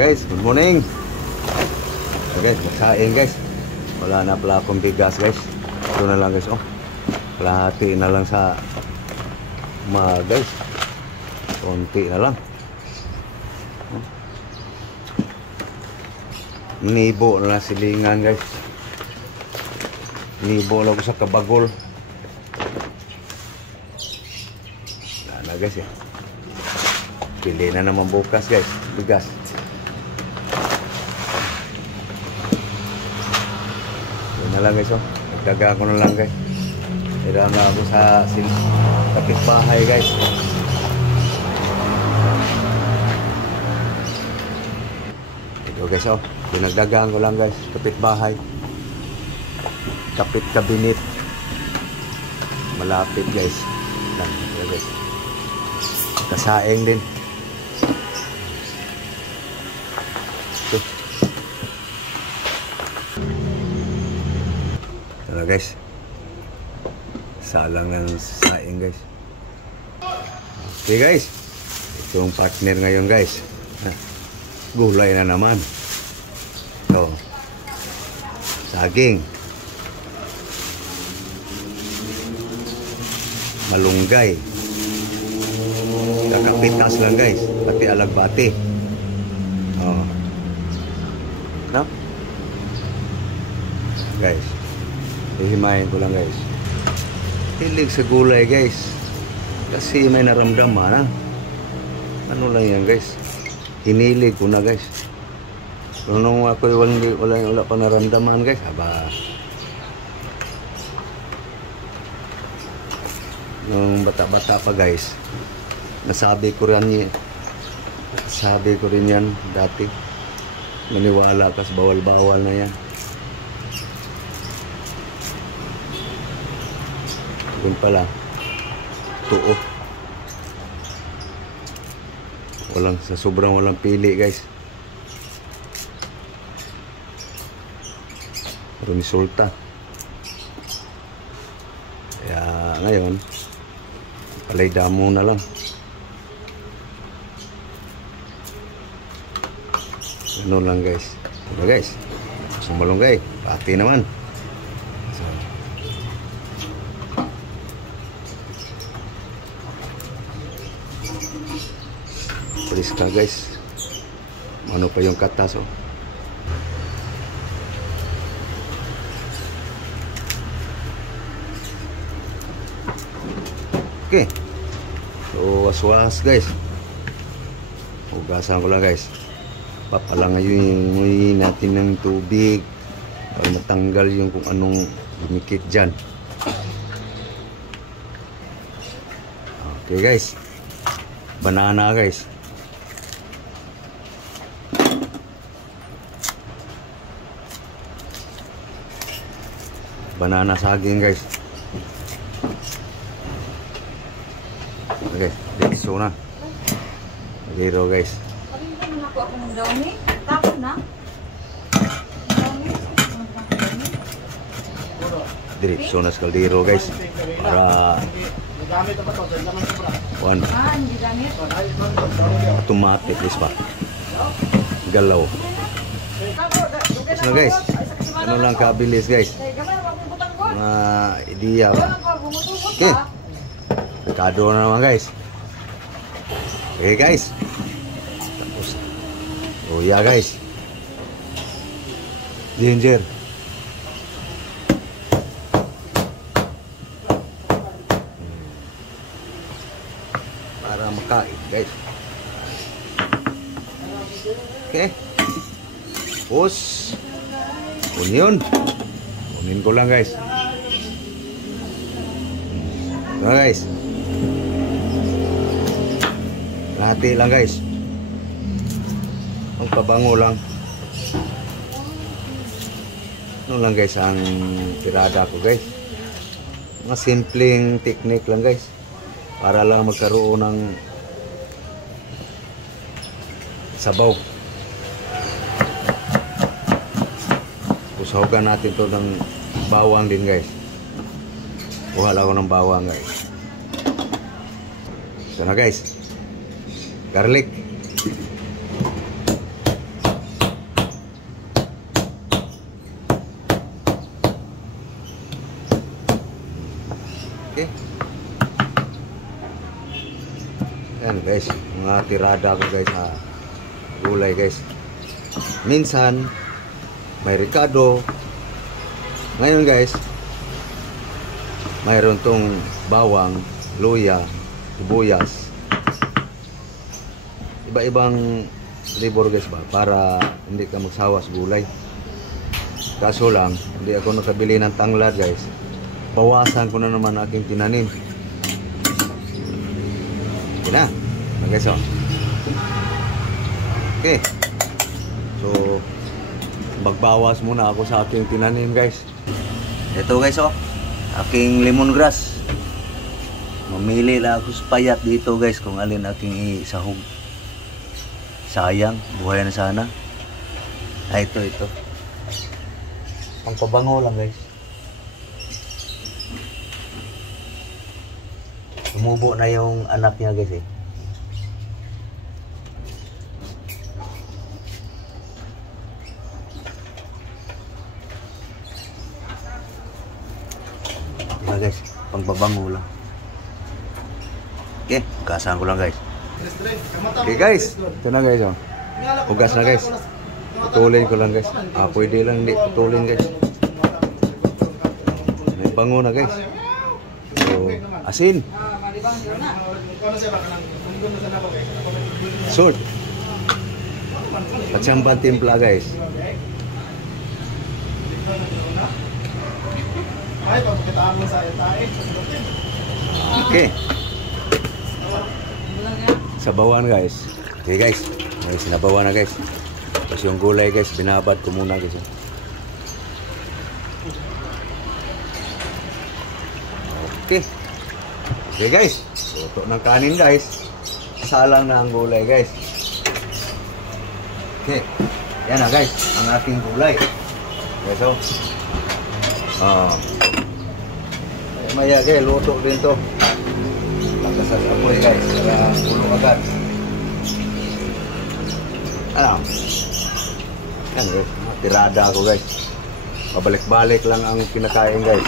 Guys, good morning. So guys, magsaing guys. Wala na pala akong bigas guys. Ito na lang guys. Oh, kalahati na lang sa guys. Konti na lang. Nibo na lang silingan guys. Nibo lang ko sa kabagol. Wala na guys ya. Pili na naman bukas guys. Bigas. Yun na lang guys oh. Nagdaga ko na lang guys. Tira na ako sa kapitbahay guys. Ito guys oh. Pinagdagaan ko lang guys. Kapitbahay. Kapit kabinet. Malapit guys. Lang guys. Kasaing din. Ito. Ito guys. Salang ng saing guys. Okay guys. Itong partner ngayon guys. Gulay na naman. Ito. Saging. Malunggay. Kakapitas lang guys. Pati alagbati. Oh. No? Guys. Hihimayin ko lang guys. Hilig sa gulay guys. Kasi may naramdaman ha. Ano lang yan guys. Hinilig ko na guys. Nung ako wala pa naramdaman guys. Aba. Nung bata-bata pa guys. Nasabi ko rin yan dati. Maniwala ka sa bawal-bawal na yan. Yun pala. Tuo. Sa sobrang walang pili guys. Resulta. Kaya ngayon palay damo na lang. Ano lang guys. Ano guys. Sumalunggay. Pati naman. So, tulis ka guys. Ano pa yung katas oh. Okay. So, waswas guys. Hugasan ko lang guys. Papalangayin natin ng tubig para matanggal yung kung anong lumikit dyan. Okay guys. Banana guys. Banana saging guys. Okay, so na. Dito guys. Diretso na sa kaldero guys. Para automatic guys pa. Galaw. So guys. Ano lang kabilis guys. Mga ideya ba. Okay. Kado na naman guys. Okay guys. Tapos. Oh yeah guys. Ginger. Para makain guys. Okay. Tapos. Onion. Onion ko lang guys. So guys. Hati lang guys. Magpabango lang. Ano lang guys ang tirada ko guys. Mga simpleng technique lang guys. Para lang magkaroon ng sabaw. Usahogan natin to ng bawang din guys. Kuha lang ako ng bawang guys. So na guys. Garlic. guys, mga tirada ko guys sa gulay guys. Minsan may ricado. Ngayon guys, mayroon tong bawang, luya, sibuyas. Iba-ibang flavor guys ba, para hindi ka magsawa sa gulay. Kaso lang, hindi ako nakabili ng tanglad guys. Bawasan ko na naman aking tinanim. Okay na guys, oh. Okay, so magbawas muna ako sa aking tinanim guys. Ito guys, oh, aking lemongrass. Mamili lang ako sa payat dito guys kung alin aking isahog. Sayang, buhay na sana. Ay, ito. Pangpabango lang guys. Tumubo na yung anak niya guys eh. Diba guys, pangpabango lang. Okay, hugasan ko lang guys. Okay guys, ito na guys, oh. Hugas na guys. Putulin ko lang guys. Pwede lang hindi putulin guys. May bango na guys. So, asin. Salt. At siyang pantimpla guys. Okay. Sabawan guys. Okay guys, may sinabawan na guys. Tapos yung gulay guys, binabad ko muna guys. Okay. Okay guys, luto ng kanin guys. Salang na ang gulay guys. Okay. Yan na guys, ang ating gulay. Guys, oh. Maya guys, luto din to. Lakas ang apoy guys, para tulong agad. Ano? Yan guys, tirada ako guys. Pabalik-balik lang ang kinakain guys.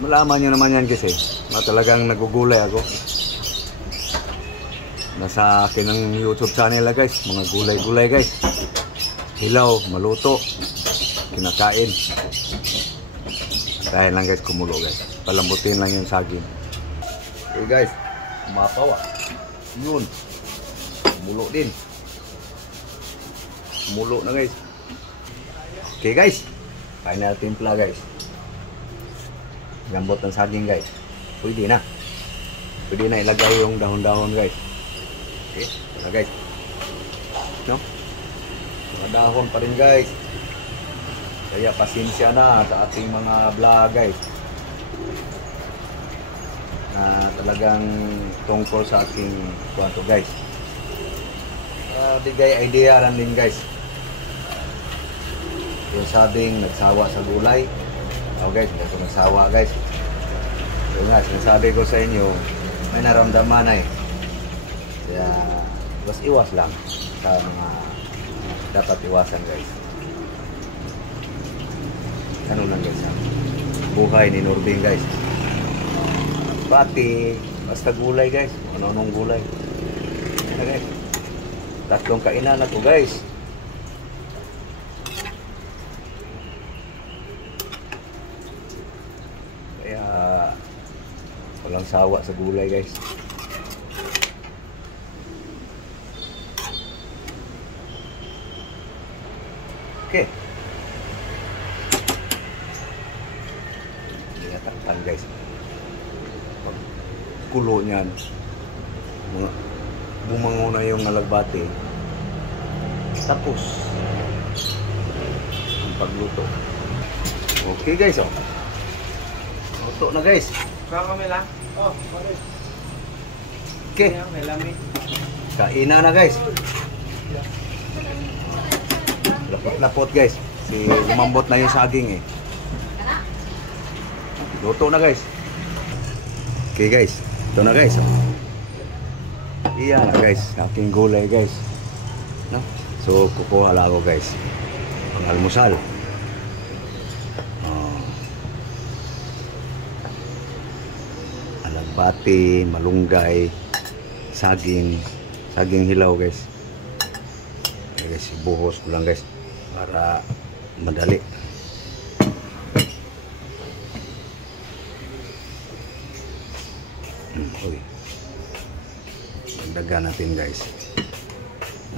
Malaman nyo naman yan guys eh. Talagang nagugulay ako. Nasa akin ang YouTube channel guys. Mga gulay-gulay guys. Hilaw, maluto, kinakain. Dahil lang guys, kumulo guys. Palambutin lang yung saging. Okay guys, umapaw ah. Yun. Kumulo din. Kumulo na guys. Okay guys, final timpla guys. Gambot ng saging guys. Pwede na. Pwede na ilagay yung dahon-dahon guys. Okay, na guys. No? Mga dahon pa rin guys. Kaya pasensya na sa ating mga vlog guys. Na talagang tungkol sa aking kwento guys. Bigay idea lang din guys. Yung sabing nagsawa sa gulay. Guys, hindi ako nagsawa guys. Yung nga, sinasabi ko sa inyo, may naramdaman na eh. Kaya, iwas lang sa mga dapat iwasan guys. Ano lang guys, buhay ni Norbing guys. Pati, basta gulay guys. Ano-anong gulay. Okay. Tatlong kainan ako guys. Kaya walang sawa sa gulay guys. Okay. Takpan guys. Kulo niyan. Bumango na yung alagbati. Tapos ang pagluto. Okay guys, oh. Luto na guys. Kaka may lang? Oh, pare. Okay. May lamig. Kainan na guys. Lapot-lapot guys. Si lumambot na yung saging eh. Luto na guys. Okay guys. Ito na guys. Iyan na guys. Aking gulay guys. No? So kukuha lang ako guys. Ang almusal. Alagbati, malunggay, saging hilaw guys. Okay, guys, ibuhos ko lang guys para madali. Uy. Dagdagan natin guys.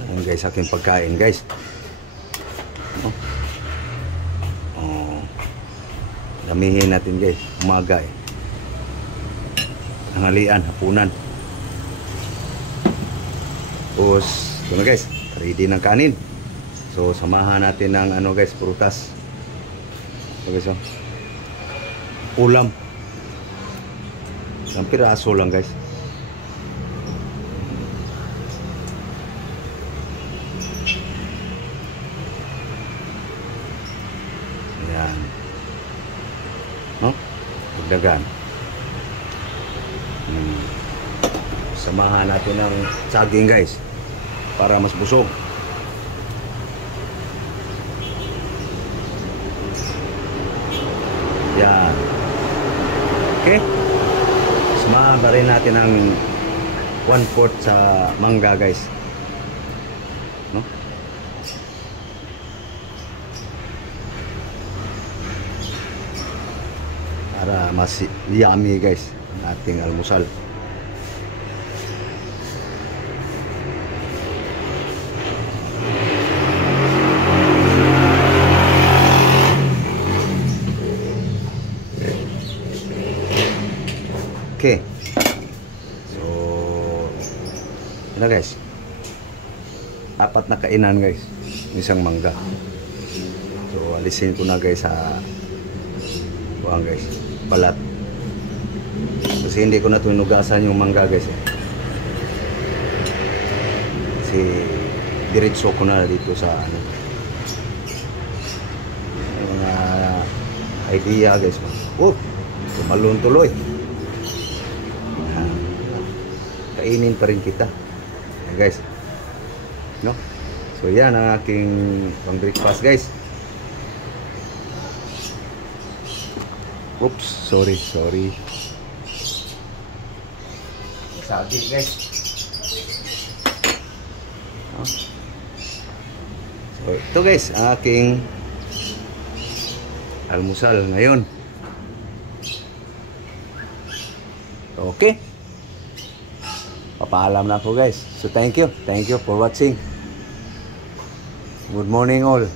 Ayan guys, aking pagkain guys. Damihin natin guys, umaga tanghalian, hapunan. Tapos ito na guys, ready ng kanin. So samahan natin ng ano guys, prutas. Ito guys, ulam. Isang piraso lang guys. Ayan. No? Dagdagan. Samahan natin ng saging guys para mas busog. Yan. Okay. Samahan pa rin natin ng 1/4 sa mangga guys. No? Para mas yummy guys ang ating almusal. Okay. So, yun na guys. 4 na kainan guys. Isang mangga. So, alisin ko na guys sa buwang guys. Balat. Kasi hindi ko na tunugasan yung mangga guys. Kasi diretso ko na dito sa ano. Mga idea guys. Oh, tumalon tuloy. Kainin pa rin kita. Ayan guys. No? So yan ang aking pang breakfast guys. Oops, sorry. Saging guys. No? So ito guys, ang aking almusal ngayon. Okay. Papaalam na ako guys. So thank you for watching. Good morning all.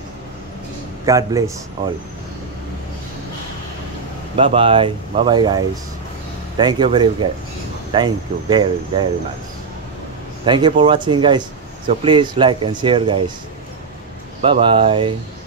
God bless all. Bye bye guys. Thank you very much. Thank you very much. Thank you for watching guys. So please like and share guys. Bye bye.